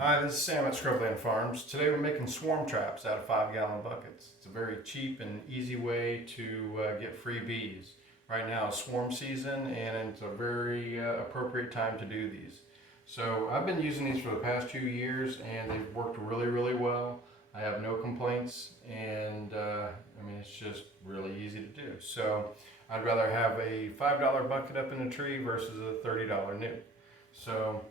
Hi, this is Sam at Scrubland Farms. Today we're making swarm traps out of 5-gallon buckets. It's a very cheap and easy way to get free bees. Right now is swarm season and it's a very appropriate time to do these. So I've been using these for the past 2 years and they've worked really well. I have no complaints and it's just really easy to do. So I'd rather have a $5 bucket up in a tree versus a $30 nuke. So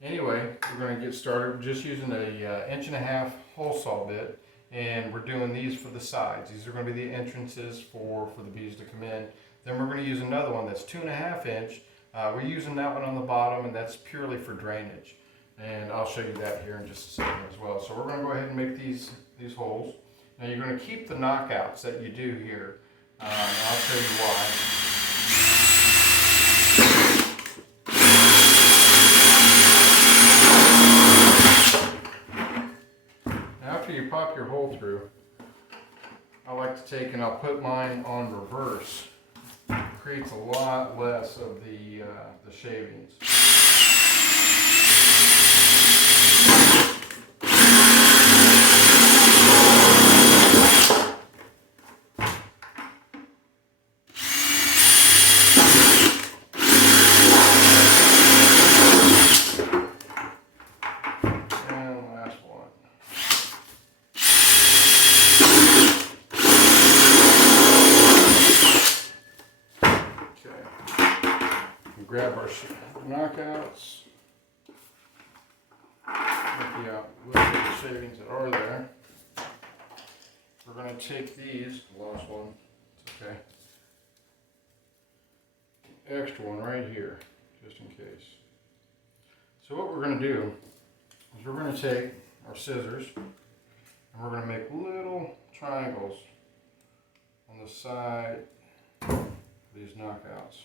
anyway, we're going to get started. We're just using a 1.5 hole saw bit, and we're doing these for the sides. These are going to be the entrances for the bees to come in. Then we're going to use another one that's 2.5 inch. We're using that one on the bottom, and that's purely for drainage. And I'll show you that here in just a second as well. So we're going to go ahead and make these holes. Now you're going to keep the knockouts that you do here. I'll show you why. After you pop your hole through, I like to take and I'll put mine on reverse. It creates a lot less of the shavings. Grab our knockouts, look at the shavings that are there. We're going to take these, lost one, it's okay, extra one right here, just in case. So what we're going to do is we're going to take our scissors and we're going to make little triangles on the side of these knockouts.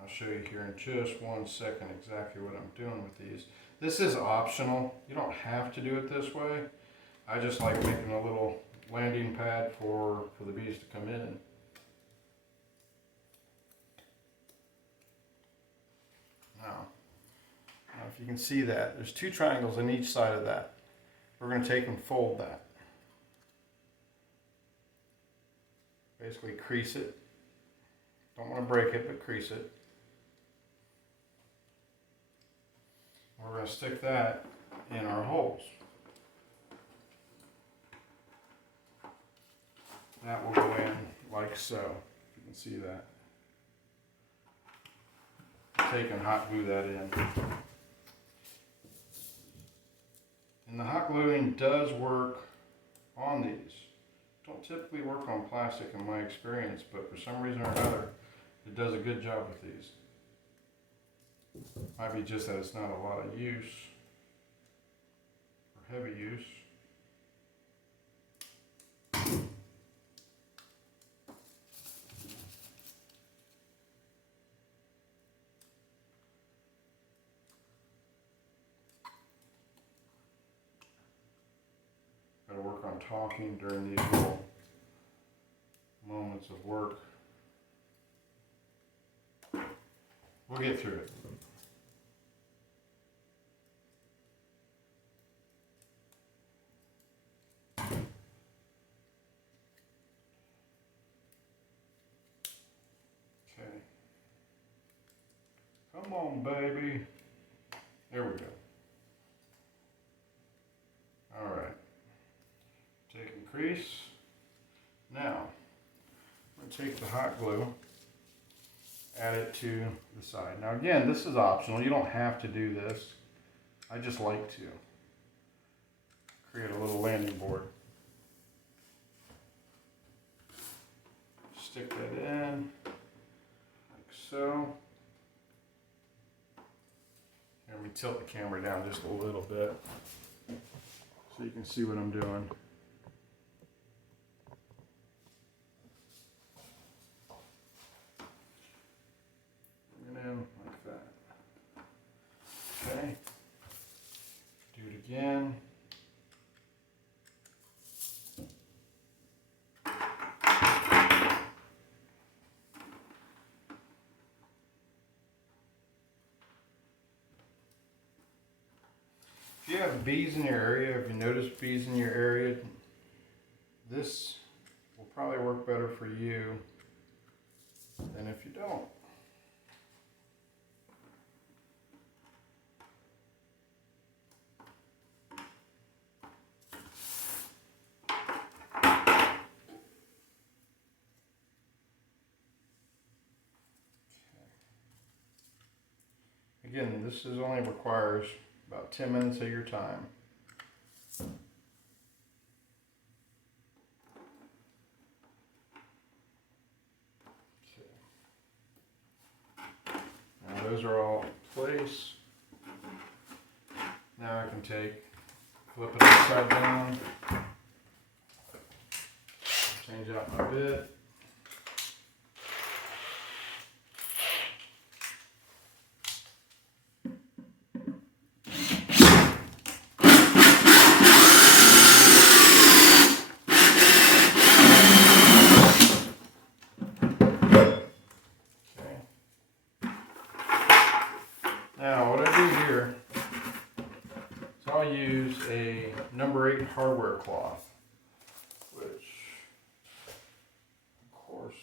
I'll show you here in just 1 second exactly what I'm doing with these. This is optional. You don't have to do it this way. I just like making a little landing pad for the bees to come in. Now, if you can see that, there's 2 triangles on each side of that. We're going to take and fold that. Basically crease it. Don't want to break it, but crease it. We're going to stick that in our holes. That will go in like so, if you can see that. Take and hot glue that in. And the hot gluing does work on these. Don't typically work on plastic in my experience, but for some reason or another, it does a good job with these. Might be just that it's not a lot of use, or heavy use. Gotta work on talking during these little moments of work. We'll get through it. Okay. Come on, baby. There we go. All right. Take and crease. Now, I'm going to take the hot glue, add it to the side. Now again, this is optional. You don't have to do this. I just like to create a little landing board. Stick that in like so. And we tilt the camera down just a little bit so you can see what I'm doing. In like that. Okay. Do it again. you have bees in your area, if you notice bees in your area, this will probably work better for you than if you don't. Again, this is only requires about 10 minutes of your time. Now those are all in place. Now I can flip it upside down, change out my bit. Now what I do here is I'll use a number 8 hardware cloth, which of course,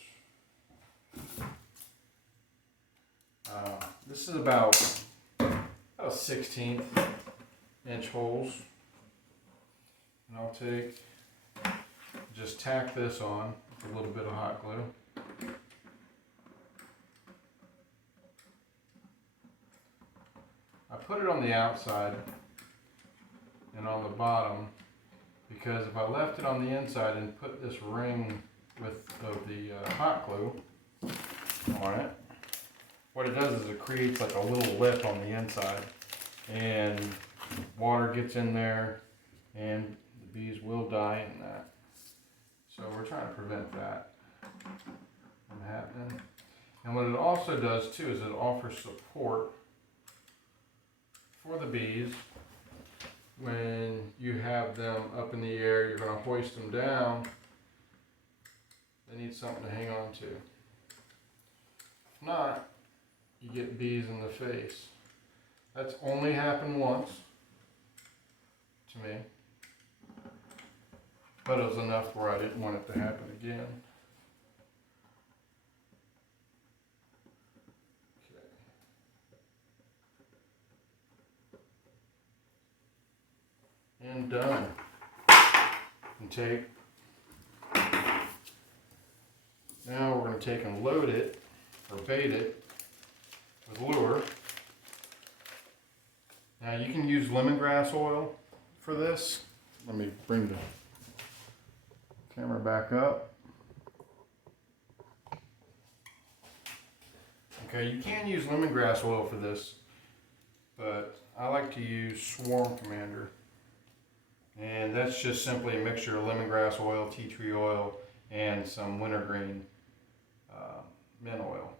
this is about 1/16 inch holes, and I'll just tack this on with a little bit of hot glue. I put it on the outside and on the bottom because if I left it on the inside and put this ring of the hot glue on it, what it does is it creates like a little lip on the inside, and water gets in there and the bees will die in that. So we're trying to prevent that from happening. And what it also does too is it offers support for the bees. When you have them up in the air, you're going to hoist them down, they need something to hang on to. If not, you get bees in the face. That's only happened once to me, but it was enough where I didn't want it to happen again. And done. And take. Now we're going to take and load it or bait it with lure. Now you can use lemongrass oil for this. Let me bring the camera back up. Okay, you can use lemongrass oil for this, but I like to use Swarm Commander. And that's just simply a mixture of lemongrass oil, tea tree oil, and some wintergreen mint oil.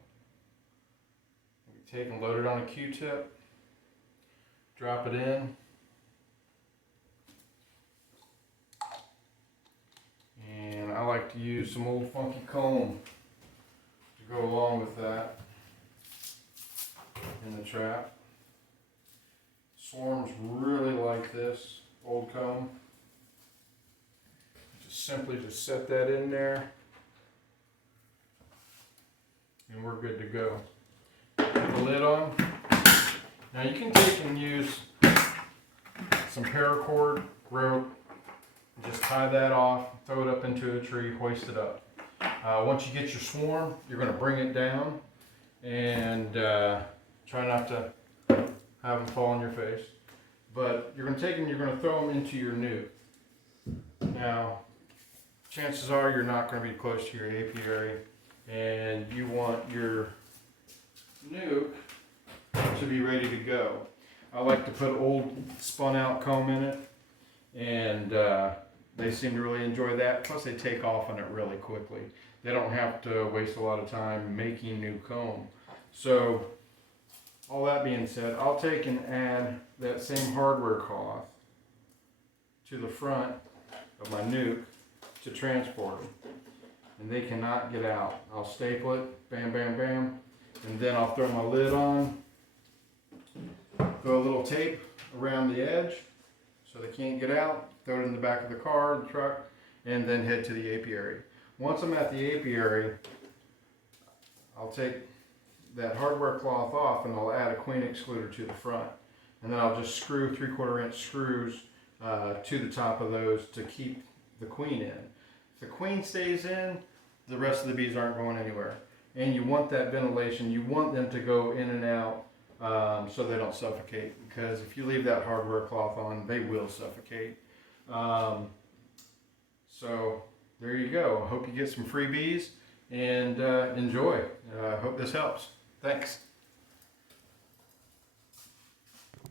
You take and load it on a Q-tip, drop it in, and I like to use some old funky comb to go along with that in the trap. Swarms really like this old comb. Just simply set that in there and we're good to go. Put the lid on. Now you can take and use some paracord rope, just tie that off, throw it up into a tree, hoist it up. Once you get your swarm, you're going to bring it down and try not to have them fall on your face. But you're going to take them, you're going to throw them into your nuke. Now, chances are you're not going to be close to your apiary, and you want your nuke to be ready to go. I like to put old spun out comb in it, and they seem to really enjoy that. Plus they take off on it really quickly. They don't have to waste a lot of time making new comb. So all that being said, I'll take and add that same hardware cloth to the front of my nuke to transport them. And they cannot get out. I'll staple it, bam, bam, bam, and then I'll throw my lid on, throw a little tape around the edge, so they can't get out. Throw it in the back of the car, the truck, and then head to the apiary. Once I'm at the apiary, I'll take that hardware cloth off and I'll add a queen excluder to the front. And then I'll just screw 3/4 inch screws to the top of those to keep the queen in. If the queen stays in, the rest of the bees aren't going anywhere. And you want that ventilation, you want them to go in and out so they don't suffocate, because if you leave that hardware cloth on, they will suffocate. So there you go. I hope you get some free bees and enjoy. I hope this helps. Thanks.